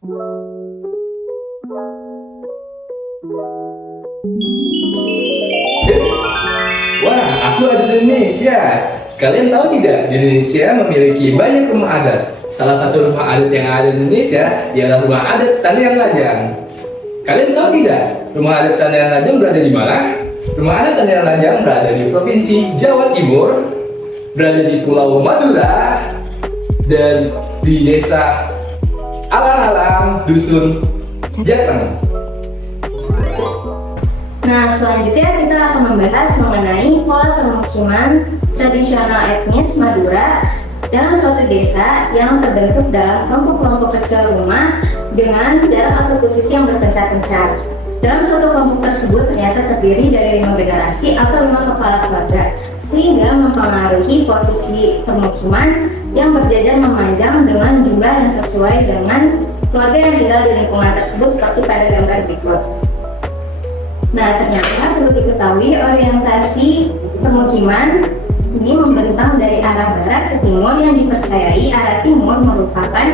Wah, aku ada di Indonesia. Kalian tahu tidak, di Indonesia memiliki banyak rumah adat. Salah satu rumah adat yang ada di Indonesia ialah rumah adat Tanian Lajang. Kalian tahu tidak, rumah adat Tanian Lajang berada di mana? Rumah adat Tanian Lajang berada di Provinsi Jawa Timur, berada di Pulau Madura, dan di Desa Alang-alang, Dusun Jateng. Nah, selanjutnya kita akan membahas mengenai pola permukiman tradisional etnis Madura dalam suatu desa yang terbentuk dalam kelompok-kelompok kecil rumah dengan jarak atau posisi yang berpencar-pencar. Dalam suatu kelompok tersebut ternyata terdiri dari 5 generasi atau 5 kepala keluarga, sehingga mempengaruhi posisi permukiman yang berjajar memanjang dengan jumlah yang sesuai dengan keluarga yang tinggal di lingkungan tersebut seperti pada gambar berikut. Nah, ternyata perlu diketahui orientasi permukiman ini membentang dari arah barat ke timur yang dipercayai arah timur merupakan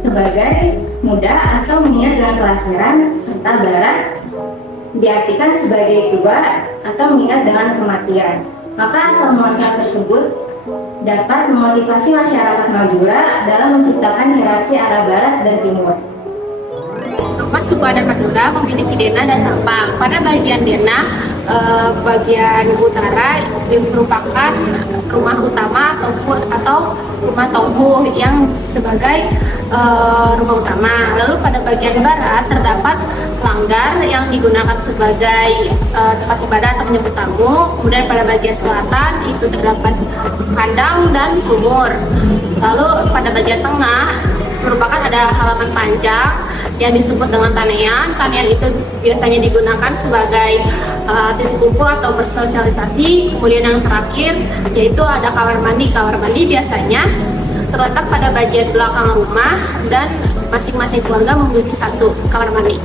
sebagai muda atau mengingat dengan kelahiran, serta barat diartikan sebagai tua atau mengingat dengan kematian. Maka asal muasal tersebut dapat memotivasi masyarakat Madura dalam menciptakan hierarki arah barat dan timur. Rumah suku adat Madura memiliki denah dan tampang. Pada bagian denah, bagian utara merupakan rumah utama atau rumah tonggu yang sebagai rumah utama. Lalu pada bagian barat terdapat langgar yang digunakan sebagai tempat ibadah atau menyambut tamu. Kemudian pada bagian selatan itu terdapat kandang dan sumur. Lalu pada bagian tengah merupakan ada halaman panjang yang disebut dengan tanean. Tanean itu biasanya digunakan sebagai titik kumpul atau bersosialisasi. Kemudian yang terakhir yaitu ada kamar mandi. Kamar mandi biasanya terletak pada bagian belakang rumah dan masing-masing keluarga memiliki satu kamar mandi.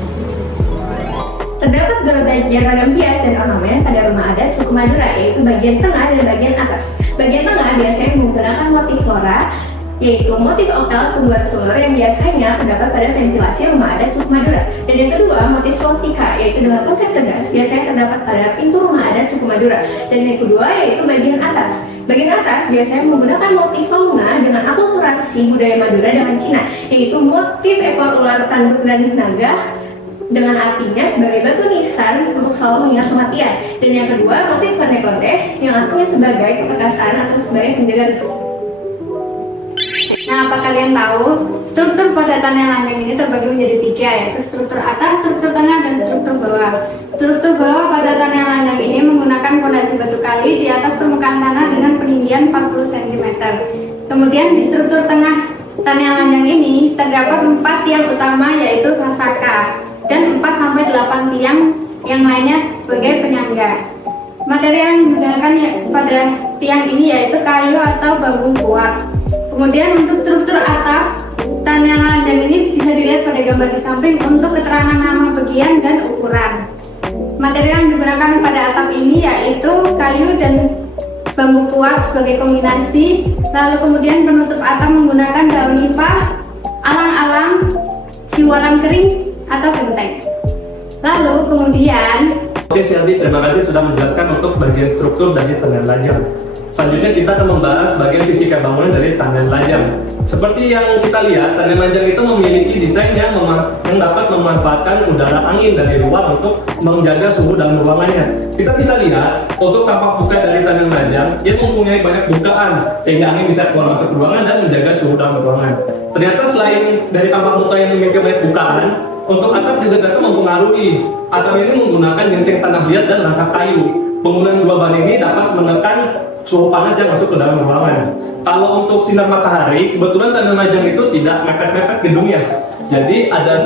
Terdapat 2 bagian ragam hias dan ornamen pada rumah adat suku Madura, yaitu bagian tengah dan bagian atas. Bagian tengah biasanya menggunakan motif flora, yaitu motif oval pembuat sulur yang biasanya terdapat pada ventilasi rumah adat suku Madura. Dan yang kedua, motif swastika, yaitu dengan konsep tegas biasanya terdapat pada pintu rumah adat suku Madura. Dan yang kedua yaitu bagian atas. Bagian atas biasanya menggunakan motif fauna dengan akulturasi budaya Madura dengan Cina, yaitu motif ekor ular tanduk dan naga dengan artinya sebagai batu nisan untuk selalu mengingat kematian. Dan yang kedua, motif konde-konde yang artinya sebagai keperkasaan atau sebagai penjaga rezeki. Nah, apa kalian tahu struktur pada Tanian Lajang ini terbagi menjadi 3, yaitu struktur atas, struktur tengah, dan struktur bawah. Struktur bawah pada Tanian Lajang ini menggunakan fondasi batu kali di atas permukaan tanah dengan peninggian 40 cm. Kemudian di struktur tengah Tanian Lajang ini terdapat 4 tiang utama, yaitu sasaka, dan 4-8 tiang yang lainnya sebagai penyangga. Materi yang digunakan pada tiang ini yaitu kayu atau bambu kuat. Kemudian untuk struktur atap Tanian Lajang ini bisa dilihat pada gambar di samping untuk keterangan nama bagian dan ukuran. Materi yang digunakan pada atap ini yaitu kayu dan bambu kuat sebagai kombinasi. Lalu kemudian penutup atap menggunakan daun nipah, alang-alang, siwalan kering atau genteng. Lalu kemudian Oke Shelby, terima kasih sudah menjelaskan untuk bagian struktur dari Tanian Lajang. Selanjutnya kita akan membahas bagian fisika bangunan dari Tanian Lajang. Seperti yang kita lihat, Tanian Lajang itu memiliki desain yang dapat memanfaatkan udara angin dari luar untuk menjaga suhu dalam ruangannya. Kita bisa lihat untuk tampak buka dari Tanian Lajang, ia mempunyai banyak bukaan sehingga angin bisa keluar masuk ruangan dan menjaga suhu dalam ruangan. Ternyata selain dari tampak muka yang memiliki banyak bukaan, untuk atap juga dapat mempengaruhi. Atap ini menggunakan genting tanah liat dan rangka kayu. Penggunaan dua bahan ini dapat menekan suhu panas yang masuk ke dalam ruangan. Kalau untuk sinar matahari, kebetulan Tanian Lajang itu tidak mepet-mepet gedungnya. Jadi ada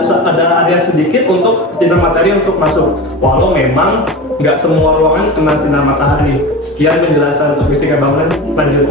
area sedikit untuk sinar matahari untuk masuk. Walau memang nggak semua ruangan kena sinar matahari. Sekian penjelasan untuk fisika bangunan. Lanjut.